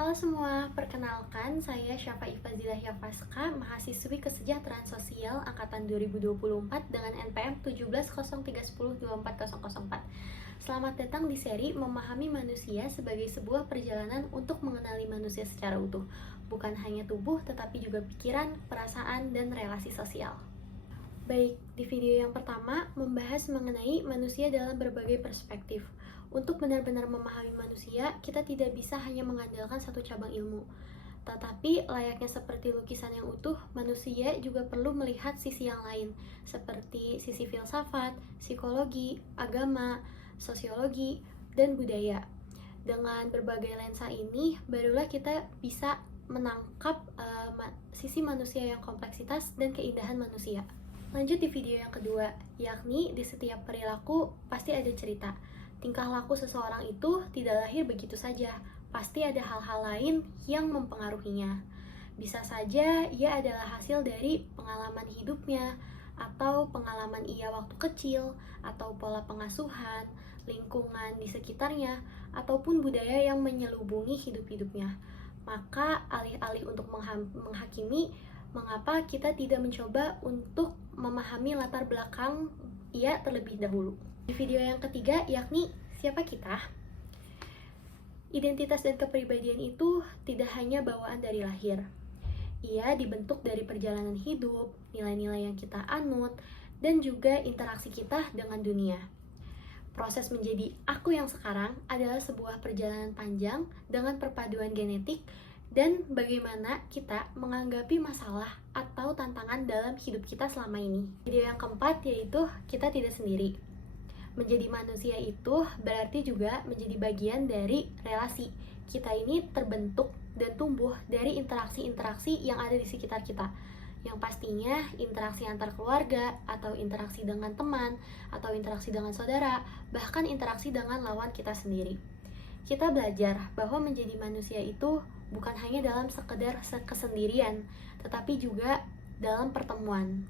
Halo semua, perkenalkan saya Syafa Ifazila Yafaska, mahasiswi Kesejahteraan Sosial Angkatan 2024 dengan NPM 1703102404. Selamat datang di seri Memahami Manusia sebagai sebuah perjalanan untuk mengenali manusia secara utuh, bukan hanya tubuh tetapi juga pikiran, perasaan, dan relasi sosial. Baik, di video yang pertama membahas mengenai manusia dalam berbagai perspektif. Untuk benar-benar memahami manusia, kita tidak bisa hanya mengandalkan satu cabang ilmu. Tetapi layaknya seperti lukisan yang utuh, manusia juga perlu melihat sisi yang lain, seperti sisi filsafat, psikologi, agama, sosiologi, dan budaya. Dengan berbagai lensa ini, barulah kita bisa menangkap sisi manusia yang kompleksitas dan keindahan manusia. Lanjut di video yang kedua, yakni di setiap perilaku pasti ada cerita. Tingkah laku seseorang itu tidak lahir begitu saja, pasti ada hal-hal lain yang mempengaruhinya. Bisa saja ia adalah hasil dari pengalaman hidupnya, atau pengalaman ia waktu kecil, atau pola pengasuhan, lingkungan di sekitarnya, ataupun budaya yang menyelubungi hidup-hidupnya. Maka alih-alih untuk menghakimi, mengapa kita tidak mencoba untuk memahami latar belakang ia terlebih dahulu. Di video yang ketiga, yakni siapa kita? Identitas dan kepribadian itu tidak hanya bawaan dari lahir. Ia dibentuk dari perjalanan hidup, nilai-nilai yang kita anut, dan juga interaksi kita dengan dunia. Proses menjadi aku yang sekarang adalah sebuah perjalanan panjang dengan perpaduan genetik dan bagaimana kita menganggapi masalah atau tantangan dalam hidup kita selama ini. Video yang keempat yaitu kita tidak sendiri. Menjadi manusia itu berarti juga menjadi bagian dari relasi. Kita ini terbentuk dan tumbuh dari interaksi-interaksi yang ada di sekitar kita. Yang pastinya interaksi antar keluarga, atau interaksi dengan teman, atau interaksi dengan saudara, bahkan interaksi dengan lawan kita sendiri. Kita belajar bahwa menjadi manusia itu bukan hanya dalam sekedar kesendirian, tetapi juga dalam pertemuan.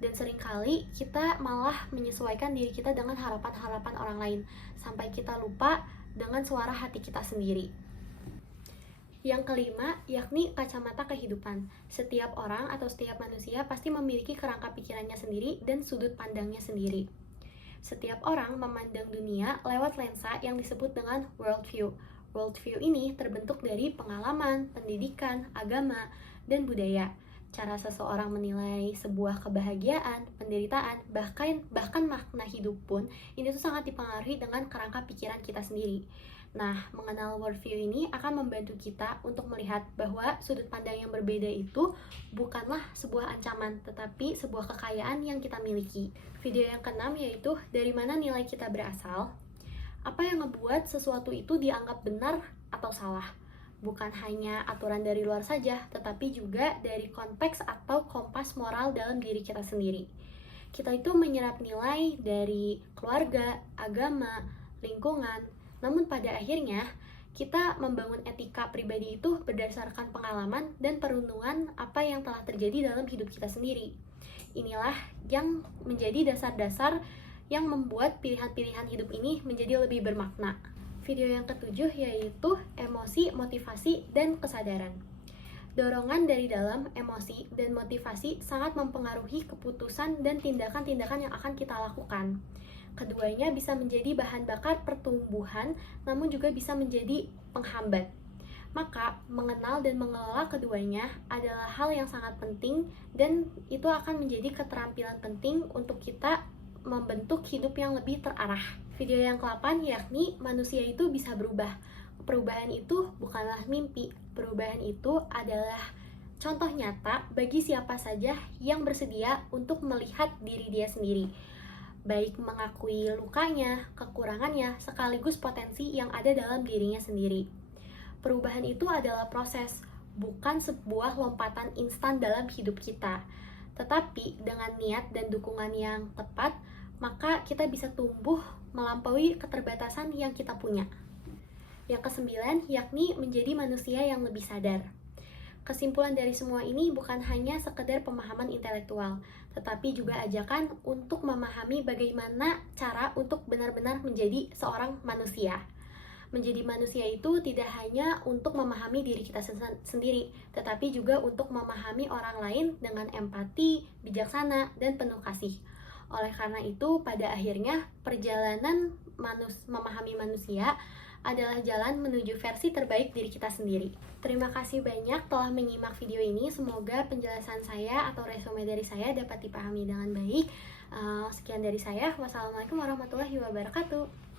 Dan seringkali kita malah menyesuaikan diri kita dengan harapan-harapan orang lain, sampai kita lupa dengan suara hati kita sendiri. Yang kelima, yakni kacamata kehidupan. Setiap orang atau setiap manusia pasti memiliki kerangka pikirannya sendiri dan sudut pandangnya sendiri. Setiap orang memandang dunia lewat lensa yang disebut dengan worldview. Worldview ini terbentuk dari pengalaman, pendidikan, agama, dan budaya. Cara seseorang menilai sebuah kebahagiaan, penderitaan, bahkan makna hidup pun, ini tuh sangat dipengaruhi dengan kerangka pikiran kita sendiri. Nah, mengenal worldview ini akan membantu kita untuk melihat bahwa sudut pandang yang berbeda itu bukanlah sebuah ancaman, tetapi sebuah kekayaan yang kita miliki. Video yang keenam yaitu dari mana nilai kita berasal. Apa yang ngebuat sesuatu itu dianggap benar atau salah? Bukan hanya aturan dari luar saja, tetapi juga dari konteks atau kompas moral dalam diri kita sendiri. Kita itu menyerap nilai dari keluarga, agama, lingkungan, namun pada akhirnya kita membangun etika pribadi itu berdasarkan pengalaman dan perundungan apa yang telah terjadi dalam hidup kita sendiri. Inilah yang menjadi dasar-dasar yang membuat pilihan-pilihan hidup ini menjadi lebih bermakna. Video yang ketujuh yaitu emosi, motivasi, dan kesadaran. Dorongan dari dalam emosi dan motivasi sangat mempengaruhi keputusan dan tindakan-tindakan yang akan kita lakukan. Keduanya bisa menjadi bahan bakar pertumbuhan, namun juga bisa menjadi penghambat. Maka, mengenal dan mengelola keduanya adalah hal yang sangat penting, dan itu akan menjadi keterampilan penting untuk kita membentuk hidup yang lebih terarah. Video yang ke-8 yakni manusia itu bisa berubah. Perubahan itu bukanlah mimpi. Perubahan itu adalah contoh nyata bagi siapa saja yang bersedia untuk melihat diri dia sendiri. Baik mengakui lukanya, kekurangannya, sekaligus potensi yang ada dalam dirinya sendiri. Perubahan itu adalah proses, bukan sebuah lompatan instan dalam hidup kita. Tetapi dengan niat dan dukungan yang tepat, maka kita bisa tumbuh melampaui keterbatasan yang kita punya. Yang kesembilan, yakni menjadi manusia yang lebih sadar. Kesimpulan dari semua ini bukan hanya sekedar pemahaman intelektual, tetapi juga ajakan untuk memahami bagaimana cara untuk benar-benar menjadi seorang manusia. Menjadi manusia itu tidak hanya untuk memahami diri kita sendiri, tetapi juga untuk memahami orang lain dengan empati, bijaksana, dan penuh kasih. Oleh karena itu, pada akhirnya perjalanan memahami manusia adalah jalan menuju versi terbaik diri kita sendiri. Terima kasih banyak telah menyimak video ini. Semoga penjelasan saya atau resume dari saya dapat dipahami dengan baik. Sekian dari saya. Wassalamualaikum warahmatullahi wabarakatuh.